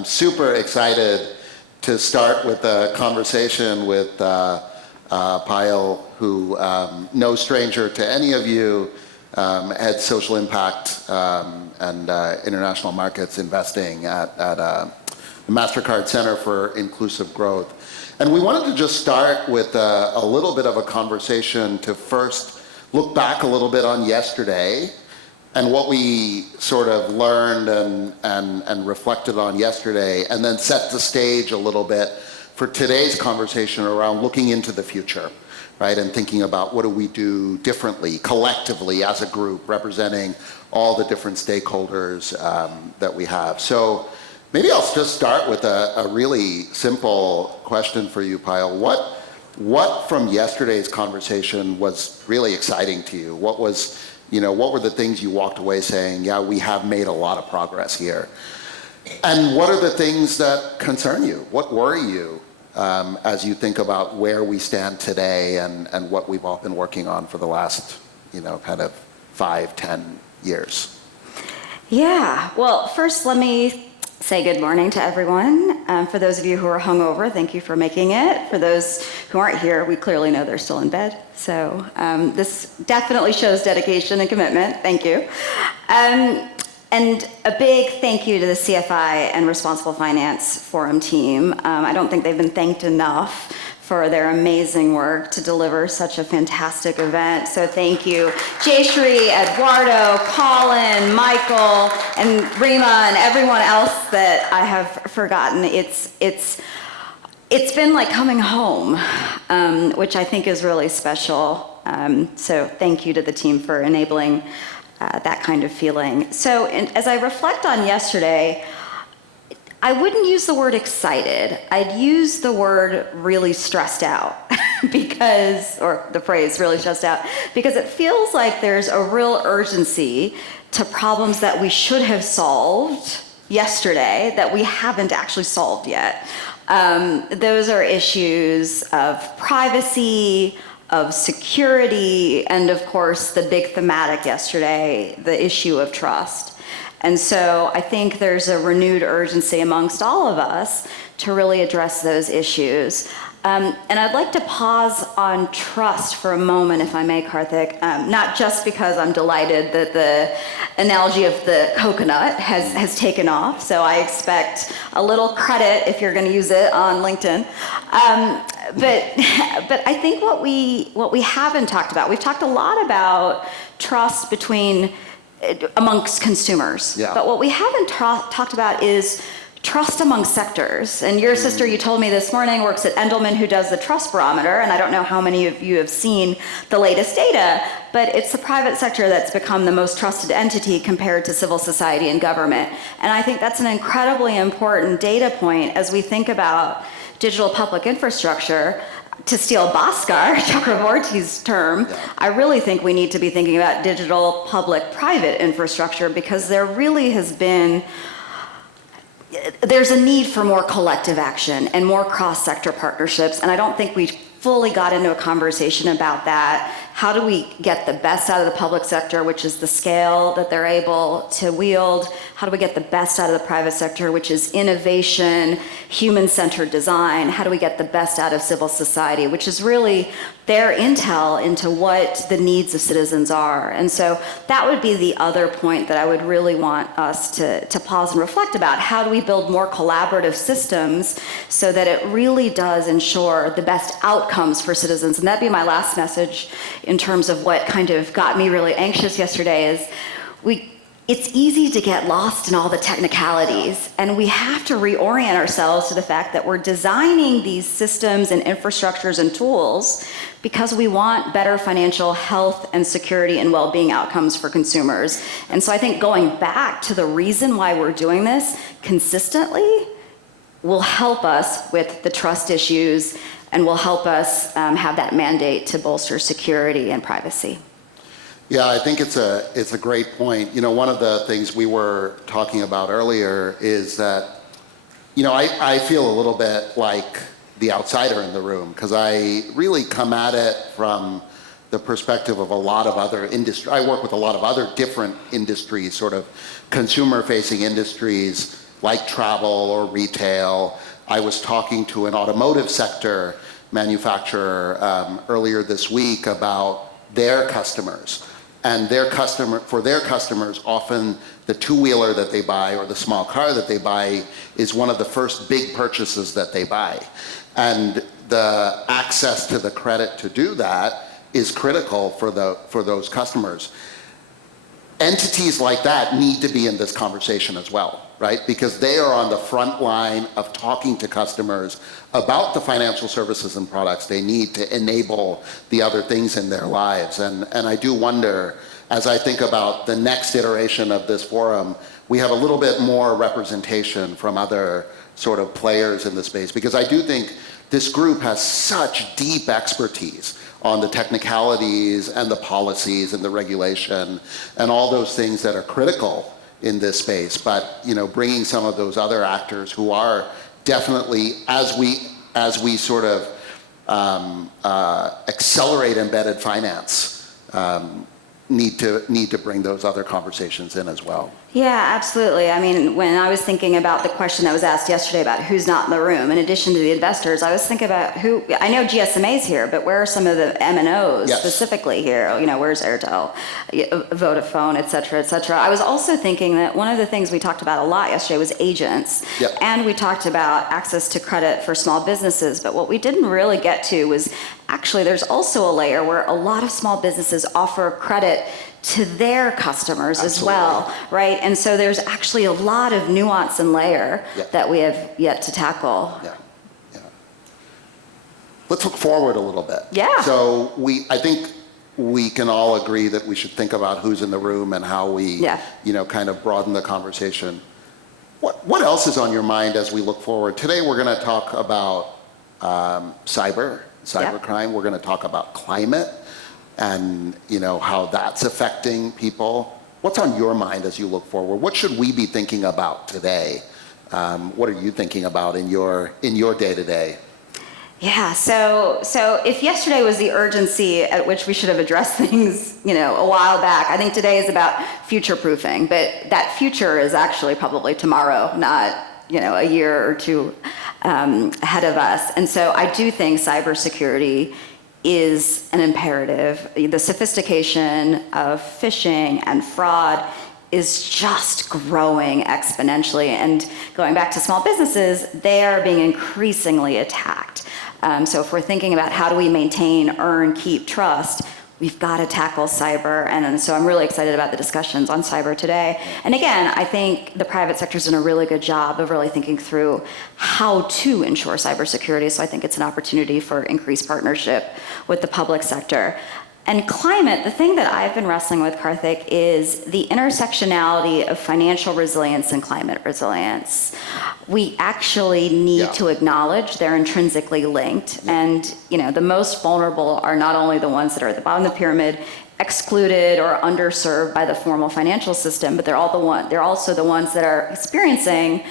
I'm super excited to start with a conversation with Payal, who, no stranger to any of you, heads social impact and international markets investing at the Mastercard Center for Inclusive Growth. And we wanted to just start with a little bit of a conversation to first look back a little bit on yesterday and what we sort of learned and reflected on yesterday, and then set the stage a little bit for today's conversation around looking into the future, right? And thinking about what do we do differently, collectively, as a group, representing all the different stakeholders that we have. So maybe I'll just start with a really simple question for you, Payal. What from yesterday's conversation was really exciting to you? What were the things you walked away saying, yeah, we have made a lot of progress here? And what are the things that concern you? What worry you as you think about where we stand today and what we've all been working on for the last, kind of 5-10 years? Yeah, well, first let me say good morning to everyone. For those of you who are hungover, thank you for making it. For those who aren't here, we clearly know they're still in bed. So this definitely shows dedication and commitment. Thank you. And a big thank you to the CFI and Responsible Finance Forum team. I don't think they've been thanked enough for their amazing work to deliver such a fantastic event. So thank you, Jayshree, Eduardo, Colin, Michael, and Rima, and everyone else that I have forgotten. It's been like coming home, which I think is really special. So thank you to the team for enabling that kind of feeling. So as I reflect on yesterday, I wouldn't use the word excited. I'd use the word really stressed out or the phrase really stressed out, because it feels like there's a real urgency to problems that we should have solved yesterday that we haven't actually solved yet. Those are issues of privacy, of security, and of course the big thematic yesterday, the issue of trust. And so I think there's a renewed urgency amongst all of us to really address those issues. And I'd like to pause on trust for a moment, if I may, Karthik, not just because I'm delighted that the analogy of the coconut has taken off, so I expect a little credit if you're going to use it on LinkedIn. But I think what we haven't talked about, we've talked a lot about trust amongst consumers. Yeah. But what we haven't talked about is trust among sectors. And your sister, you told me this morning, works at Endelman, who does the Trust Barometer, and I don't know how many of you have seen the latest data, but it's the private sector that's become the most trusted entity compared to civil society and government. And I think that's an incredibly important data point as we think about digital public infrastructure. To steal Bhaskar Chakraborty's term, yeah. I really think we need to be thinking about digital public-private infrastructure, because there really there's a need for more collective action and more cross-sector partnerships, and I don't think we fully got into a conversation about that. How do we get the best out of the public sector, which is the scale that they're able to wield? How do we get the best out of the private sector, which is innovation, human-centered design? How do we get the best out of civil society, which is really their intel into what the needs of citizens are? And so that would be the other point that I would really want us to pause and reflect about. How do we build more collaborative systems so that it really does ensure the best outcomes for citizens? And that'd be my last message in terms of what kind of got me really anxious yesterday is it's easy to get lost in all the technicalities, and we have to reorient ourselves to the fact that we're designing these systems and infrastructures and tools because we want better financial health and security and well-being outcomes for consumers. And so I think going back to the reason why we're doing this consistently will help us with the trust issues and will help us have that mandate to bolster security and privacy. Yeah, I think it's a great point. One of the things we were talking about earlier is that, I feel a little bit like the outsider in the room, because I really come at it from the perspective of a lot of other industries. I work with a lot of other different industries, sort of consumer-facing industries like travel or retail. I was talking to an automotive sector manufacturer earlier this week about their customers. And for their customers, often the two-wheeler that they buy or the small car that they buy is one of the first big purchases that they buy. And the access to the credit to do that is critical for those customers. Entities like that need to be in this conversation as well, right? Because they are on the front line of talking to customers about the financial services and products they need to enable the other things in their lives. And I do wonder, as I think about the next iteration of this forum, we have a little bit more representation from other sort of players in the space, because I do think this group has such deep expertise on the technicalities and the policies and the regulation and all those things that are critical in this space. But bringing some of those other actors who are definitely, as we sort of accelerate embedded finance, need to bring those other conversations in as well. Yeah, absolutely. I mean, when I was thinking about the question that was asked yesterday about who's not in the room, in addition to the investors, I was thinking about I know GSMA's here, but where are some of the M&Os specifically here? Where's Airtel, Vodafone, et cetera, et cetera. I was also thinking that one of the things we talked about a lot yesterday was agents. Yep. And we talked about access to credit for small businesses. But what we didn't really get to was actually there's also a layer where a lot of small businesses offer credit to their customers as well, right? And so there's actually a lot of nuance and layer that we have yet to tackle. Yeah. Let's look forward a little bit. Yeah. So I think we can all agree that we should think about who's in the room and how we, kind of broaden the conversation. What else is on your mind as we look forward? Today we're going to talk about cybercrime. We're going to talk about climate and how that's affecting people. What's on your mind as you look forward? What should we be thinking about today? What are you thinking about in your day-to-day? Yeah, so if yesterday was the urgency at which we should have addressed things, a while back, I think today is about future-proofing. But that future is actually probably tomorrow, not a year or two ahead of us. And so I do think cybersecurity is an imperative. The sophistication of phishing and fraud is just growing exponentially. And going back to small businesses, they are being increasingly attacked. So if we're thinking about how do we maintain, earn, keep trust, we've got to tackle cyber. And so I'm really excited about the discussions on cyber today. And again, I think the private sector's done a really good job of really thinking through how to ensure cybersecurity. So I think it's an opportunity for increased partnership with the public sector. And climate, the thing that I've been wrestling with, Karthik, is the intersectionality of financial resilience and climate resilience. We actually need to acknowledge they're intrinsically linked. And the most vulnerable are not only the ones that are at the bottom of the pyramid, excluded or underserved by the formal financial system, but they're also the ones that are experiencing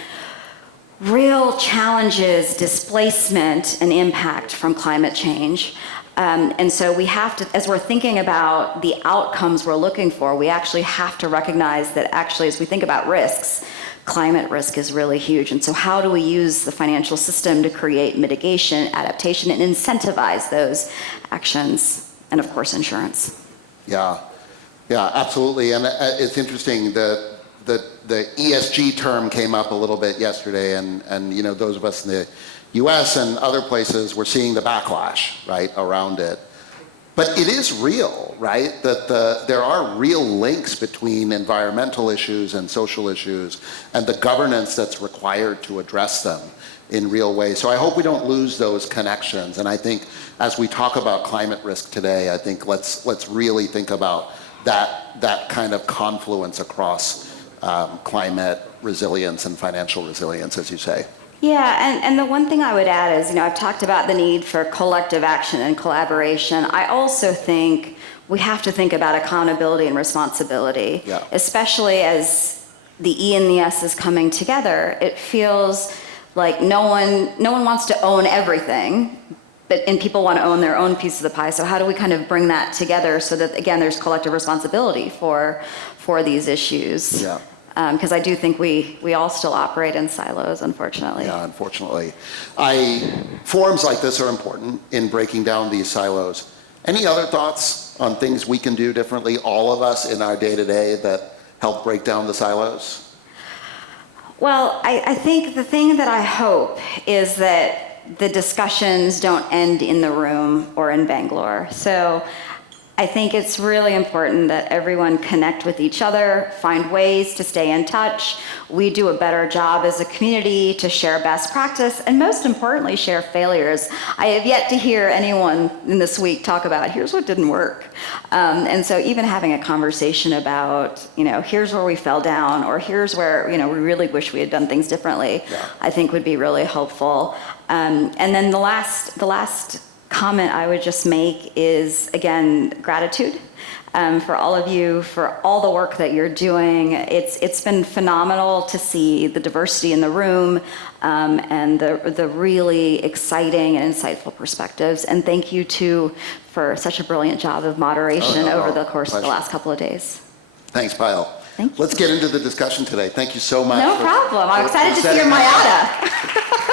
real challenges, displacement, and impact from climate change. And so we have to, as we're thinking about the outcomes we're looking for, we actually have to recognize that actually as we think about risks, climate risk is really huge. And so how do we use the financial system to create mitigation, adaptation, and incentivize those actions? And of course, insurance. Yeah, absolutely. And it's interesting that the ESG term came up a little bit yesterday, and those of us in the US and other places, we're seeing the backlash, right, around it. But it is real, right, that there are real links between environmental issues and social issues and the governance that's required to address them in real ways. So I hope we don't lose those connections. And I think as we talk about climate risk today, I think let's really think about that kind of confluence across climate resilience and financial resilience, as you say. Yeah, and the one thing I would add is, I've talked about the need for collective action and collaboration. I also think we have to think about accountability and responsibility, especially as the E and the S is coming together. It feels like no one wants to own everything, and people want to own their own piece of the pie. So how do we kind of bring that together so that, again, there's collective responsibility for these issues? Yeah. because I do think we all still operate in silos, unfortunately. Yeah, unfortunately. Forums like this are important in breaking down these silos. Any other thoughts on things we can do differently, all of us in our day-to-day, that help break down the silos? Well, I think the thing that I hope is that the discussions don't end in the room or in Bangalore. So I think it's really important that everyone connect with each other, find ways to stay in touch. We do a better job as a community to share best practice, and most importantly, share failures. I have yet to hear anyone in this week talk about, here's what didn't work. And so even having a conversation about, here's where we fell down, or here's where, we really wish we had done things differently, I think would be really helpful. And then the last comment I would just make is, again, gratitude for all of you, for all the work that you're doing. It's been phenomenal to see the diversity in the room and the really exciting and insightful perspectives. And thank you, too, for such a brilliant job of moderation over the course of the last couple of days. Thanks, Payal. Thank you. Let's get into the discussion today. Thank you so much. No problem. I'm excited to see your Mayada.